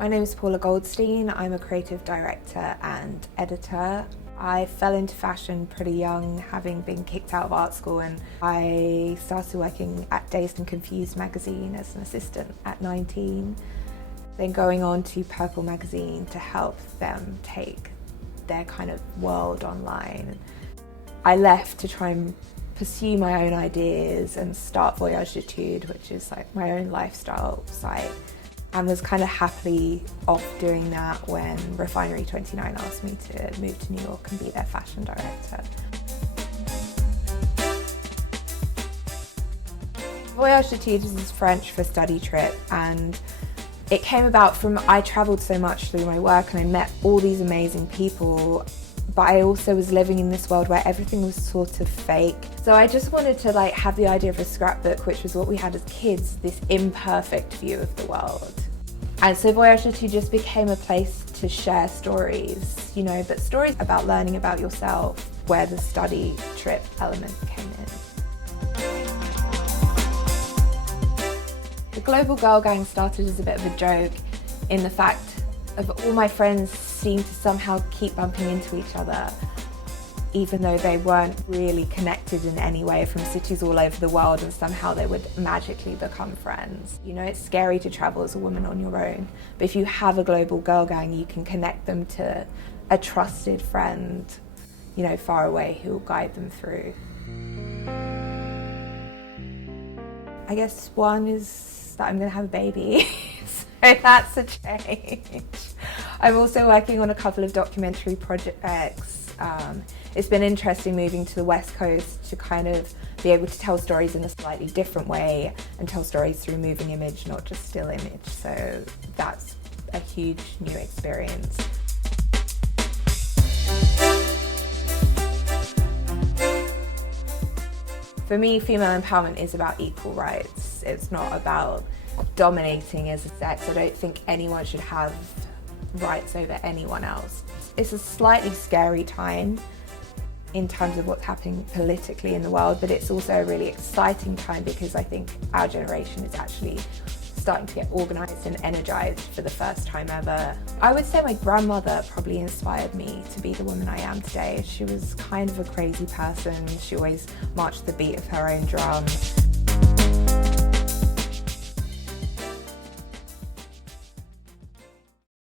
My name is Paula Goldstein. I'm a creative director and editor. I fell into fashion pretty young, having been kicked out of art school, and I started working at Dazed and Confused magazine as an assistant at 19, then going on to Purple magazine to help them take their kind of world online. I left to try and pursue my own ideas and start Voyage D'etudes, which is like my own lifestyle site, and was kind of happily off doing that when Refinery 29 asked me to move to New York and be their fashion director. Voyage D'etudes is French for study trip, and it came about from I travelled so much through my work and I met all these amazing people, but I also was living in this world where everything was sort of fake. So I just wanted to have the idea of a scrapbook, which was what we had as kids, this imperfect view of the world. And so Voyage D'etudes just became a place to share stories, but stories about learning about yourself, where the study trip element came in. The Global Girl Gang started as a bit of a joke in the fact of all my friends seemed to somehow keep bumping into each other, even though they weren't really connected in any way from cities all over the world, and somehow they would magically become friends. It's scary to travel as a woman on your own, but if you have a global girl gang, you can connect them to a trusted friend, far away, who will guide them through. I guess one is that I'm going to have a baby, so that's a change. I'm also working on a couple of documentary projects. It's been interesting moving to the West Coast to kind of be able to tell stories in a slightly different way and tell stories through moving image, not just still image. So that's a huge new experience. For me, female empowerment is about equal rights. It's not about dominating as a sex. I don't think anyone should have rights over anyone else. It's a slightly scary time in terms of what's happening politically in the world, but it's also a really exciting time because I think our generation is actually starting to get organised and energised for the first time ever. I would say my grandmother probably inspired me to be the woman I am today. She was kind of a crazy person. She always marched the beat of her own drum.